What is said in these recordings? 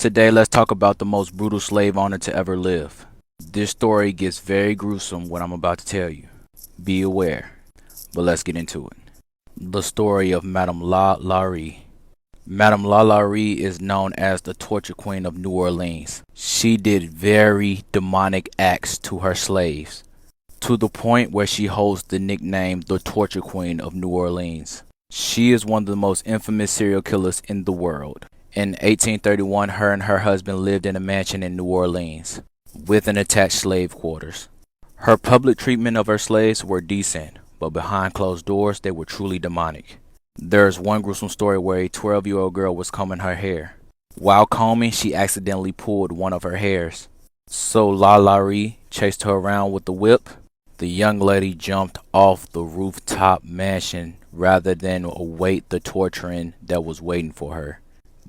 Today, let's talk about the most brutal slave owner to ever live. This story gets very gruesome, what I'm about to tell you. Be aware, but let's get into it. The story of Madame Lalaurie. Madame Lalaurie is known as the torture queen of New Orleans. She did very demonic acts to her slaves, to the point where she holds the nickname the torture queen of New Orleans. She is one of the most infamous serial killers in the world. In 1831, her and her husband lived in a mansion in New Orleans, with an attached slave quarters. Her public treatment of her slaves were decent, but behind closed doors they were truly demonic. There's one gruesome story where a 12-year-old girl was combing her hair. While combing, she accidentally pulled one of her hairs. So Lalaurie chased her around with the whip. The young lady jumped off the rooftop mansion rather than await the torturing that was waiting for her.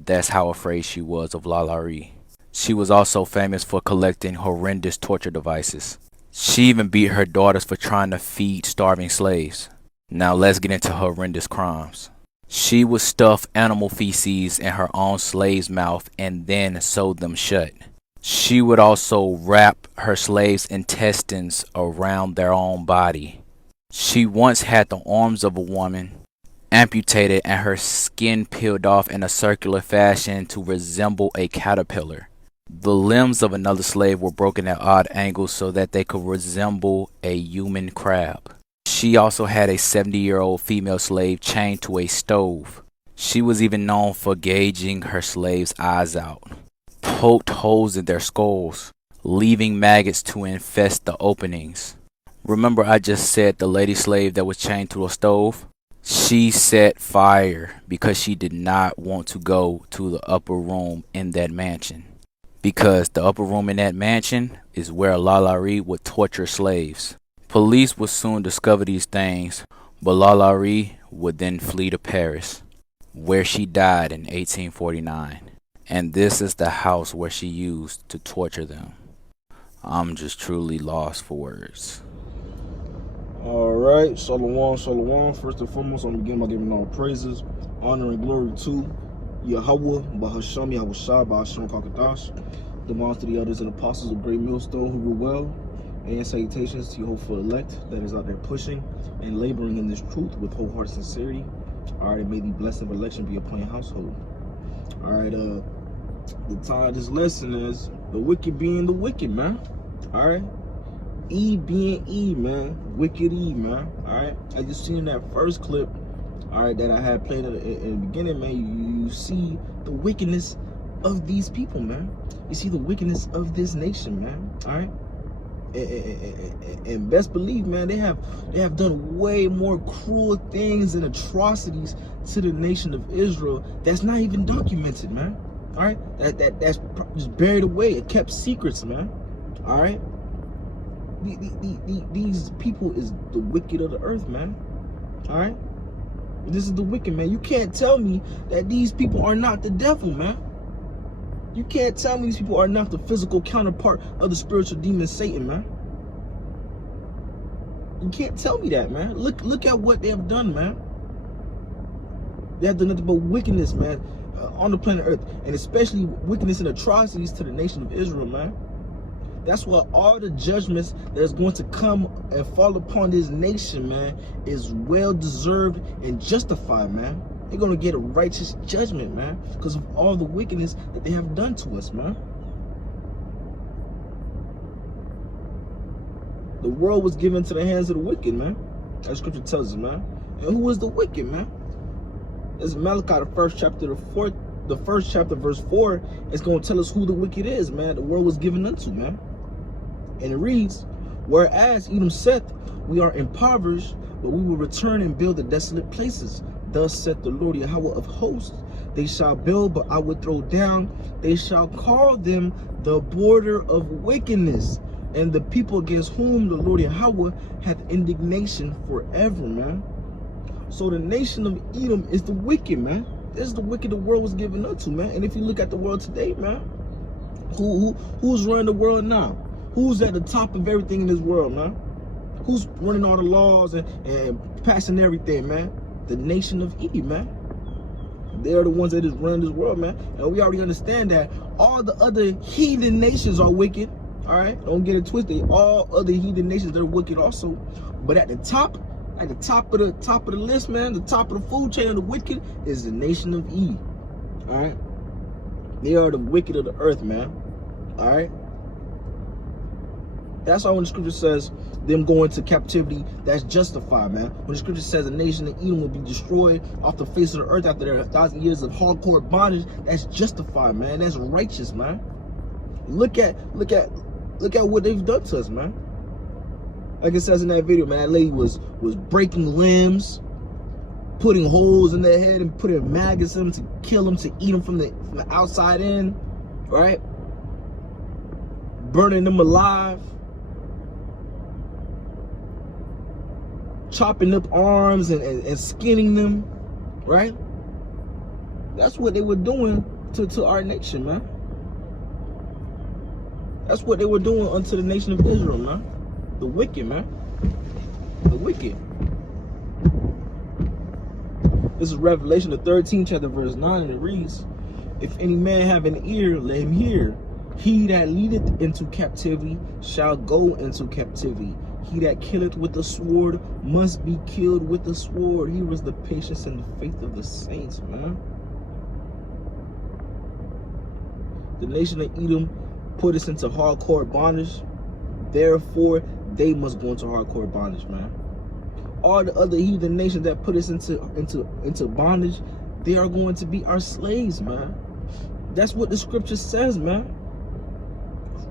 That's how afraid she was of Lalaurie. She was also famous for collecting horrendous torture devices. She even beat her daughters for trying to feed starving slaves. Now let's get into her horrendous crimes. She would stuff animal feces in her own slave's mouth and then sew them shut. She would also wrap her slaves' intestines around their own body. She once had the arms of a woman amputated and her skin peeled off in a circular fashion to resemble a caterpillar. The limbs of another slave were broken at odd angles so that they could resemble a human crab. She also had a 70-year-old female slave chained to a stove. She was even known for gouging her slaves' eyes out, poked holes in their skulls, leaving maggots to infest the openings. Remember I just said the lady slave that was chained to a stove? She set fire because she did not want to go to the upper room in that mansion. Because the upper room in that mansion is where Lalaurie would torture slaves. Police would soon discover these things, but Lalaurie would then flee to Paris, where she died in 1849. And this is the house where she used to torture them. I'm just truly lost for words. Alright, Shalom, Shalom. First and foremost, I'm beginning by giving all praises, honor, and glory to Yahweh, Bahasham, Yahushua, Bahasham Kakadash, the monster, the others, and apostles of Great Millstone who rule well, and salutations to your hopeful elect that is out there pushing and laboring in this truth with wholehearted sincerity. Alright, may the blessing of election be upon your household. Alright, the title of this lesson is the wicked being the wicked, man. Alright. E being E, man. Wicked E, man. Alright. I just seen that first clip, alright, that I had played in the beginning, man. You see the wickedness of these people, man. You see the wickedness of this nation, man. Alright. And best believe, man, they have done way more cruel things and atrocities to the nation of Israel that's not even documented, man. Alright. That's just buried away. It kept secrets, man. Alright. These people is the wicked of the earth, man. Alright? This is the wicked, man. You can't tell me that these people are not the devil, man. You can't tell me these people are not the physical counterpart of the spiritual demon Satan, man. You can't tell me that, man. Look at what they have done, man. They have done nothing but wickedness, man, on the planet Earth, and especially wickedness and atrocities to the nation of Israel, man. That's why all the judgments that is going to come and fall upon this nation, man, is well deserved and justified, man. They're going to get a righteous judgment, man, because of all the wickedness that they have done to us, man. The world was given to the hands of the wicked, man. As scripture tells us, man. And who is the wicked, man? It's Malachi, the first chapter, verse 4, is going to tell us who the wicked is, man. The world was given unto, man. And it reads, whereas Edom saith, we are impoverished, but we will return and build the desolate places. Thus saith the Lord Yahweh of hosts, they shall build, but I will throw down. They shall call them the border of wickedness, and the people against whom the Lord Yahweh hath indignation forever, man. So the nation of Edom is the wicked, man. This is the wicked the world was given up to, man. And if you look at the world today, man, who's running the world now? Who's at the top of everything in this world, man? Who's running all the laws and passing everything, man? The nation of Eve, man. They are the ones that is running this world, man. And we already understand that all the other heathen nations are wicked. All right, don't get it twisted. All other heathen nations are wicked also. But at the top of the list, man, the top of the food chain of the wicked is the nation of E. All right, they are the wicked of the earth, man. All right. That's why when the scripture says them going to captivity, that's justified, man. When the scripture says the nation of Edom will be destroyed off the face of the earth after their 1,000 years of hardcore bondage, that's justified, man. That's righteous, man. Look at what they've done to us, man. Like it says in that video, man, that lady was breaking limbs, putting holes in their head and putting maggots in them to kill them, to eat them from the outside in, right? Burning them alive. Chopping up arms and skinning them, right? That's what they were doing to our nation, man. That's what they were doing unto the nation of Israel, man. The wicked, man. The wicked. This is Revelation, the 13th chapter, verse 9, and it reads, if any man have an ear, let him hear. He that leadeth into captivity shall go into captivity. He that killeth with the sword must be killed with the sword. Here was the patience and the faith of the saints, man. The nation of Edom put us into hardcore bondage. Therefore, they must go into hardcore bondage, man. All the other heathen nations that put us into bondage, they are going to be our slaves, man. That's what the scripture says, man.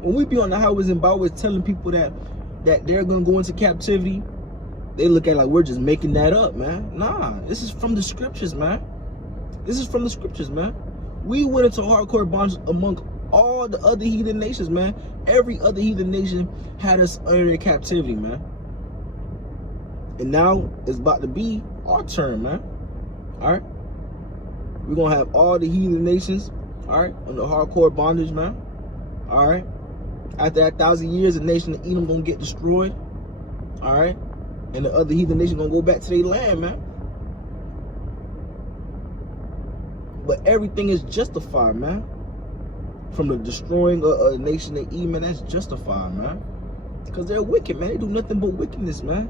When we be on the highways and byways telling people that they're gonna go into captivity, they look at it like we're just making that up, man. Nah, this is from the scriptures, man. This is from the scriptures, man. We went into hardcore bondage among all the other heathen nations, man. Every other heathen nation had us under captivity, man. And now it's about to be our turn, man. All right, we're gonna have all the heathen nations, all right, under hardcore bondage, man. All right. After that 1,000 years, the nation of Edom gonna get destroyed. All right. And the other heathen nation gonna go back to their land, man. But everything is justified, man. From the destroying of a nation of Edom, man, that's justified, man. Because they're wicked, man. They do nothing but wickedness, man.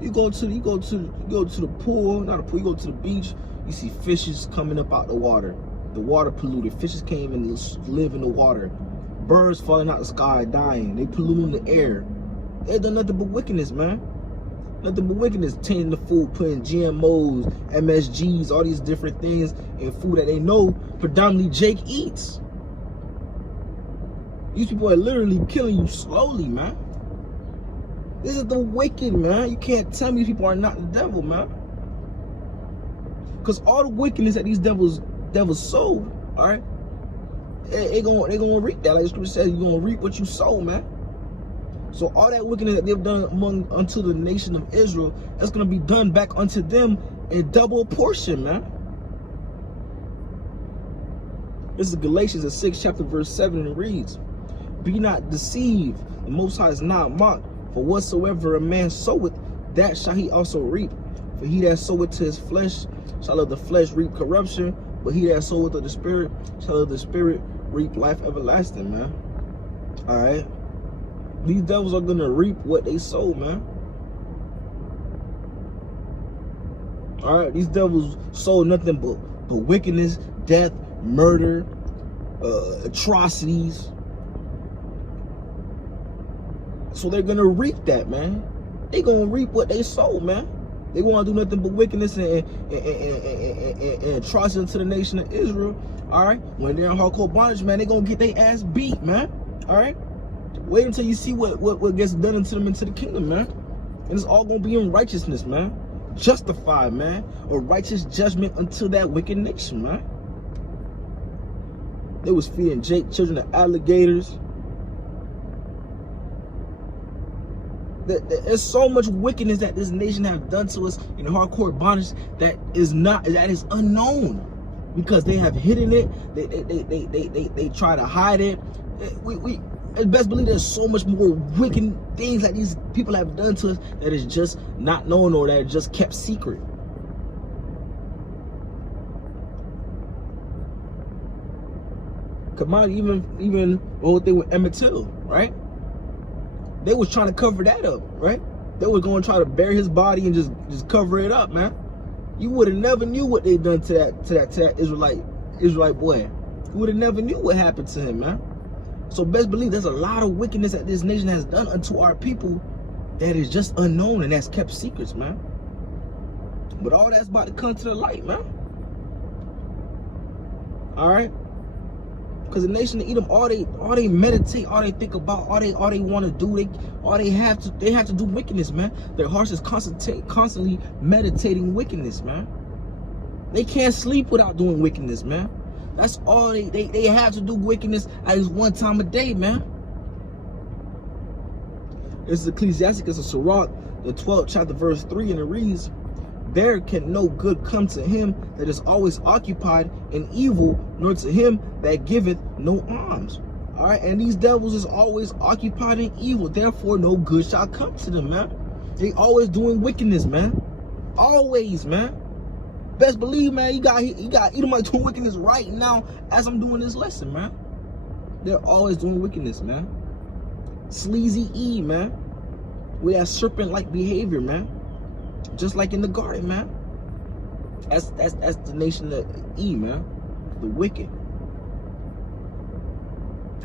You go to the pool, not a pool, you go to the beach, you see fishes coming up out the water. The water polluted. Fishes can't even live in the water. Birds falling out the sky, dying. They polluting the air. They done nothing but wickedness, man. Nothing but wickedness. Tainting the food, putting GMOs, MSGs, all these different things in food that they know predominantly Jake eats. These people are literally killing you slowly, man. This is the wicked, man. You can't tell me these people are not the devil, man. Because all the wickedness that these devils sow, all right, they gonna reap that. Like the scripture says, you're gonna reap what you sow, man. So all that wickedness that they've done unto the nation of Israel, that's gonna be done back unto them in double portion, man. This is Galatians, the 6th chapter, verse 7, and it reads, be not deceived, the Most High is not mocked. For whatsoever a man soweth, that shall he also reap. For he that soweth to his flesh shall of the flesh reap corruption, but he that soweth of the Spirit shall of the Spirit reap life everlasting, man. All right? These devils are going to reap what they sow, man. All right? These devils sow nothing but wickedness, death, murder, atrocities. So they're going to reap that, man. They're going to reap what they sow, man. They want to do nothing but wickedness and atrocity to the nation of Israel. All right? When they're in hardcore bondage, man, they're going to get their ass beat, man. All right? Wait until you see what gets done unto them into the kingdom, man. And it's all going to be in righteousness, man. Justified, man. A righteous judgment unto that wicked nation, man. They was feeding children of alligators. There's so much wickedness that this nation have done to us in hardcore bondage that is unknown, because they have hidden it. They try to hide it. We best believe there's so much more wicked things that these people have done to us that is just not known, or that is just kept secret. Come on, even the whole thing with Emmett Till, right? They was trying to cover that up, right? They were going to try to bury his body and just cover it up, man. You would have never knew what they done to that Israelite boy. You would have never knew what happened to him, man. So best believe there's a lot of wickedness that this nation has done unto our people that is just unknown and that's kept secrets, man. But all that's about to come to the light, man. All right. Because the nation of Edom, all they meditate, all they think about, all they want to do, they have to do wickedness, man. Their hearts is constantly meditating wickedness, man. They can't sleep without doing wickedness, man. That's all they have to do wickedness at least one time a day, man. This is Ecclesiasticus of Sirach, the 12th chapter, verse 3, and it reads, "There can no good come to him that is always occupied in evil, nor to him that giveth no alms." All right, and these devils is always occupied in evil. Therefore, no good shall come to them, man. They always doing wickedness, man. Always, man. Best believe, man, you got Edomite doing wickedness right now as I'm doing this lesson, man. They're always doing wickedness, man. Sleazy E, man. With that serpent-like behavior, man. Just like in the garden, man. That's the nation of E, man. The wicked.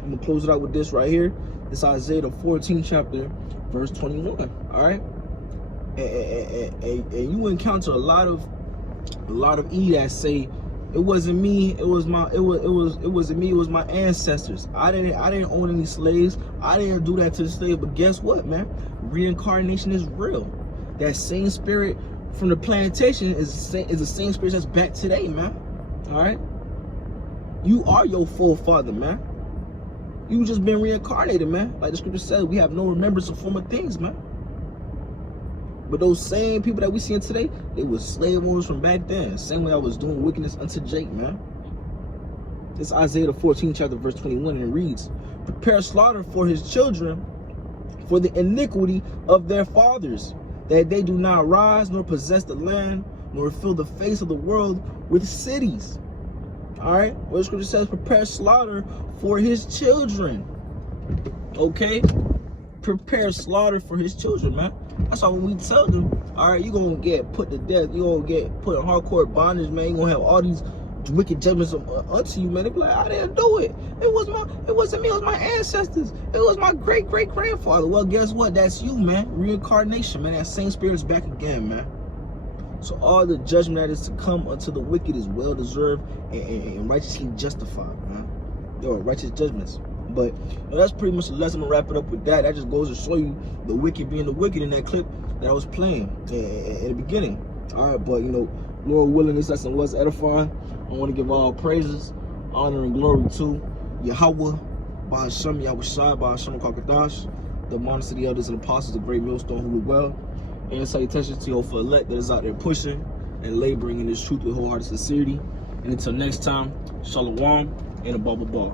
I'm gonna close it out with this right here. It's Isaiah the 14th chapter, verse 21. All right, and you encounter a lot of E that say it wasn't me, it wasn't me, it was my ancestors. I didn't own any slaves. I didn't do that to the slave. But guess what, man? Reincarnation is real. That same spirit from the plantation is the same spirit that's back today, man. All right, you are your full father, man. You just been reincarnated, man. Like the scripture says, we have no remembrance of former things, man. But those same people that we see today, they were slave owners from back then. Same way I was doing wickedness unto Jake, man. It's Isaiah the 14th chapter, verse 21, and it reads, "Prepare slaughter for his children, for the iniquity of their fathers, that they do not rise, nor possess the land, nor fill the face of the world with cities." All right, what the scripture says, prepare slaughter for his children. Okay, prepare slaughter for his children, man. That's all we tell them. All right, you're gonna get put to death. You're gonna get put in hardcore bondage, man. You're gonna have all these wicked judgments unto you, man. They be like, I didn't do it. It wasn't me. It was my ancestors. It was my great grandfather. Well, guess what? That's you, man. Reincarnation, man. That same spirit is back again, man. So all the judgment that is to come unto the wicked is well deserved and righteously justified, man. There are righteous judgments. But that's pretty much the lesson. I'm gonna wrap it up with that. That just goes to show you the wicked being the wicked in that clip that I was playing in the beginning. All right, but Lord willing, this lesson was edifying. I want to give all praises, honor, and glory to Yahweh, Bahasham, Yahushai, Bahasham Kakadash, the monarchs of the elders and apostles, the great millstone who rule well. And salutations to your elect that is out there pushing and laboring in this truth with wholehearted sincerity. And until next time, shalom and a blah blah blah.